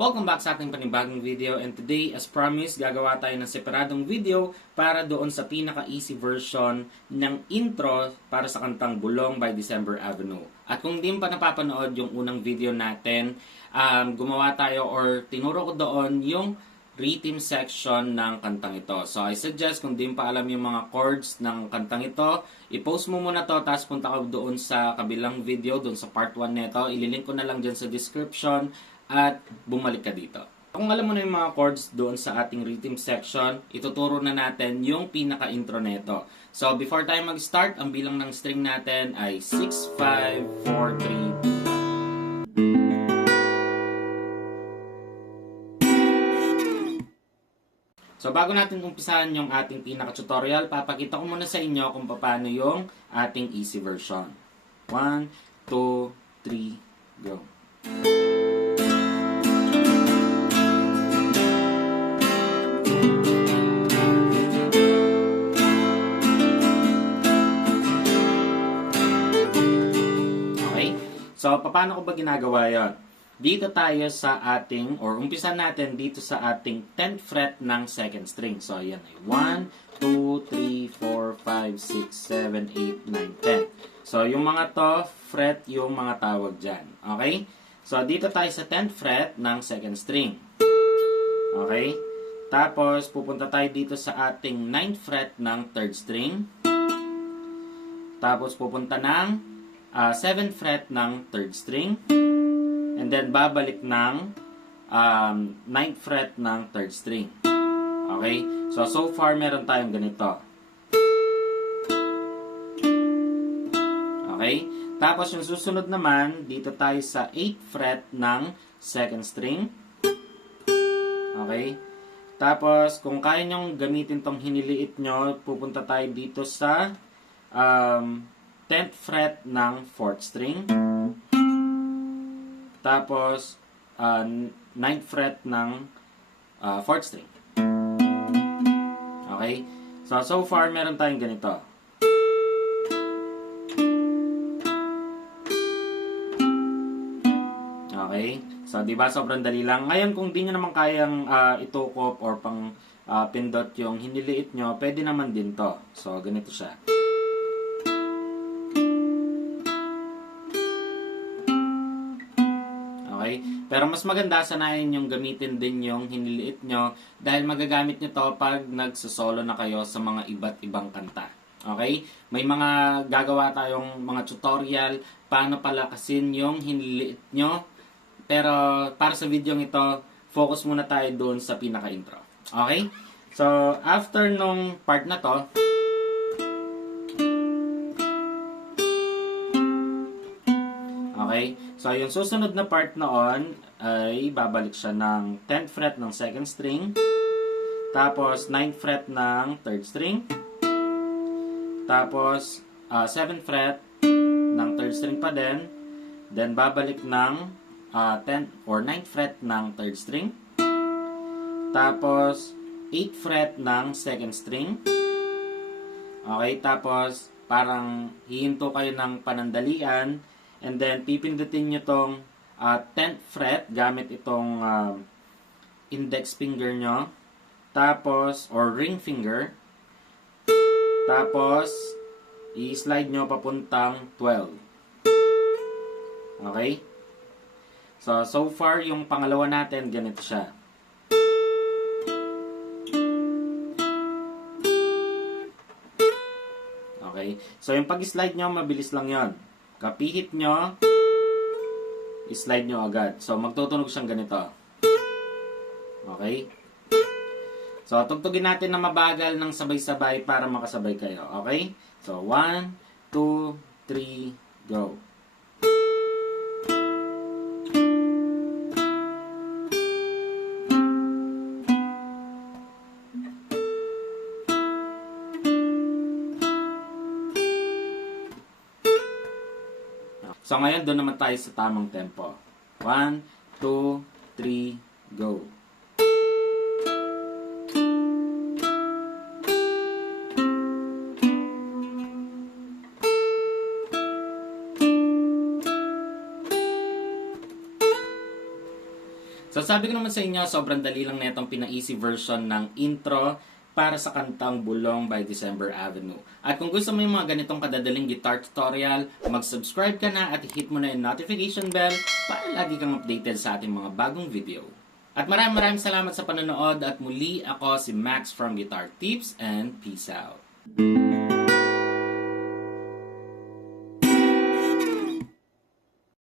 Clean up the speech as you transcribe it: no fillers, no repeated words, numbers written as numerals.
Welcome back sa ating panibagong video, and today, as promised, gagawa tayo ng separadong video para doon sa pinaka-easy version ng intro para sa kantang Bulong by December Avenue. At kung di pa napapanood yung unang video natin, gumawa tayo or tinuro ko doon yung rhythm section ng kantang ito. So I suggest kung di pa alam yung mga chords ng kantang ito, i-post mo muna to, tapos punta ka doon sa kabilang video, doon sa part 1 nito. Ililink ko na lang dyan sa description at bumalik ka dito. Kung alam mo na yung mga chords doon sa ating rhythm section, ituturo na natin yung pinaka-intro nito. So before tayo mag-start, ang bilang ng string natin ay 6, 5, 4, 3, 2, 1. So bago natin umpisahan yung ating pinaka-tutorial, papakita ko muna sa inyo kung paano yung ating easy version. 1, 2, 3, go. So, paano ko ba ginagawa yon? Dito tayo sa ating, or umpisa natin dito sa ating 10th fret ng second string. So, ayan ay 1, 2, 3, 4, 5, 6, 7, 8, 9, 10. So, yung mga to, fret yung mga tawag dyan. Okay? So, dito tayo sa 10th fret ng second string. Okay? Tapos, pupunta tayo dito sa ating 9th fret ng third string. Tapos, pupunta ng 7th fret ng 3rd string, and then babalik ng 9th fret ng 3rd string. Okay? So far meron tayong ganito. Okay? Tapos yung susunod naman, dito tayo sa 8th fret ng 2nd string. Okay? Tapos kung kaya nyong gamitin tong hiniliit nyo, pupunta tayo dito sa 10th fret ng 4th string. Tapos, 9th fret ng 4th string. Okay? So far, meron tayong ganito. Okay? So, diba sobrang dali lang. Ngayon, kung di nyo naman kayang itukop or pang pindot yung hiniliit nyo, pwede naman din to. So, ganito siya. Pero mas maganda sanayin yung gamitin din yung hiniliit nyo dahil magagamit nyo to pag nagsosolo na kayo sa mga iba't ibang kanta. Okay? May mga gagawa tayong mga tutorial paano palakasin yung hiniliit nyo. Pero para sa video ito, focus muna tayo doon sa pinaka-intro. Okay? So, after nung part na to, okay? So, yung susunod na part noon ay babalik siya ng 10th fret ng 2nd string, tapos 9th fret ng 3rd string, tapos 7th fret ng 3rd string pa din, then babalik ng 10th or 9th fret ng 3rd string, tapos 8th fret ng 2nd string. Okay, tapos parang hihinto kayo ng panandalian. And then, pipindutin nyo tong 10th fret gamit itong index finger nyo. Tapos, or ring finger. Tapos, i-slide nyo papuntang 12. Okay? So far, yung pangalawa natin, ganito siya. Okay? So, yung pag-slide nyo, mabilis lang yon. Kapihit nyo, i-slide nyo agad. So, magtutunog siyang ganito. Okay? So, tugtugin natin na mabagal ng sabay-sabay para makasabay kayo. Okay? So, 1, 2, 3, go. So, ngayon, doon naman tayo sa tamang tempo. 1, 2, 3, go. So, sabi ko naman sa inyo, sobrang dali lang netong pina-easy version ng intro para sa kantang Bulong by December Avenue. At kung gusto mo yung mga ganitong kadadaling guitar tutorial, mag-subscribe ka na at hit mo na yung notification bell para lagi kang updated sa ating mga bagong video. At maraming salamat sa panonood at muli ako si Max from Guitar Tips and peace out.